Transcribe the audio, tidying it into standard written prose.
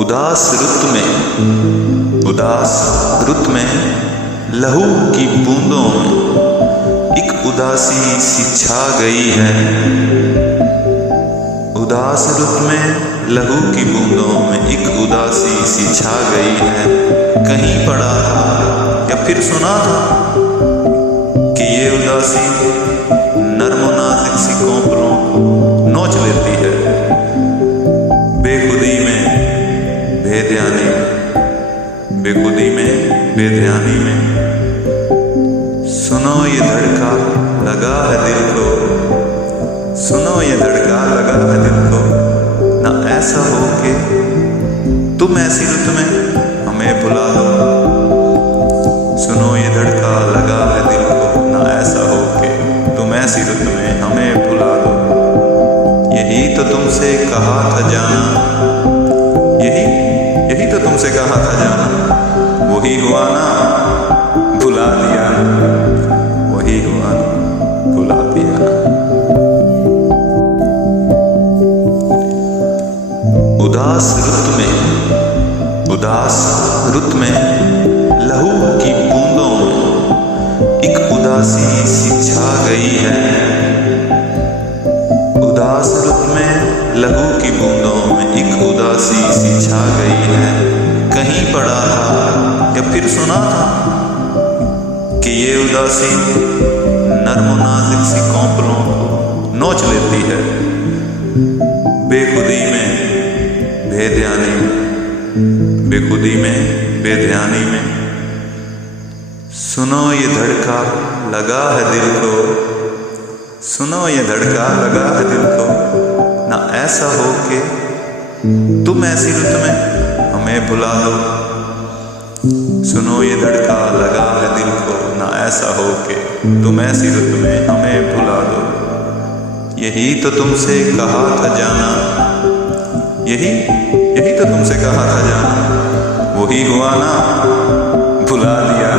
उदास रुत में लहू की बूंदों में एक उदासी सी छा गई है। उदास रुत में लहू की बूंदों में एक उदासी सी छा गई है। कहीं पढ़ा था या फिर सुना था कि ये उदासी नर्म नाजुक सी कोंपलों को नोच लेती है। बेखुदी में बेध्यानी में सुनो ये धड़का लगा है दिल को, सुनो ये धड़का लगा है दिल को। ना ऐसा हो कि तुम ऐसी रुत में हमें भुला दो। सुनो ये धड़का लगा है दिल को, ना ऐसा हो कि तुम ऐसी रुत में हमें भुला दो। यही तो तुमसे कहा था जाना, यही तो तुमसे कहा था जाना। वही हुआ ना भुला दिया, वही हुआ ना भुला दिया। उदास रुत में लहू की बूंदों में एक उदासी सी छा गई है। उदास रुत में लहू की बूंदों में एक उदासी सी छा गई है। कहीं पढ़ा था या फिर सुना था कि ये उदासी नर्म नाजुक सी कोंपलों को नोच लेती है। बेखुदी में बेध्यानी में सुनो ये धड़का लगा है दिल को, सुनो ये धड़का लगा है दिल को। ना ऐसा हो कि तुम ऐसी रुत में हमें भुला दो। सुनो ये धड़का लगा है दिल को, ना ऐसा हो कि तुम ऐसी रुत में हमें भुला दो। यही तो तुमसे कहा था जाना, यही तो तुमसे कहा था जाना। वही हुआ ना भुला दिया,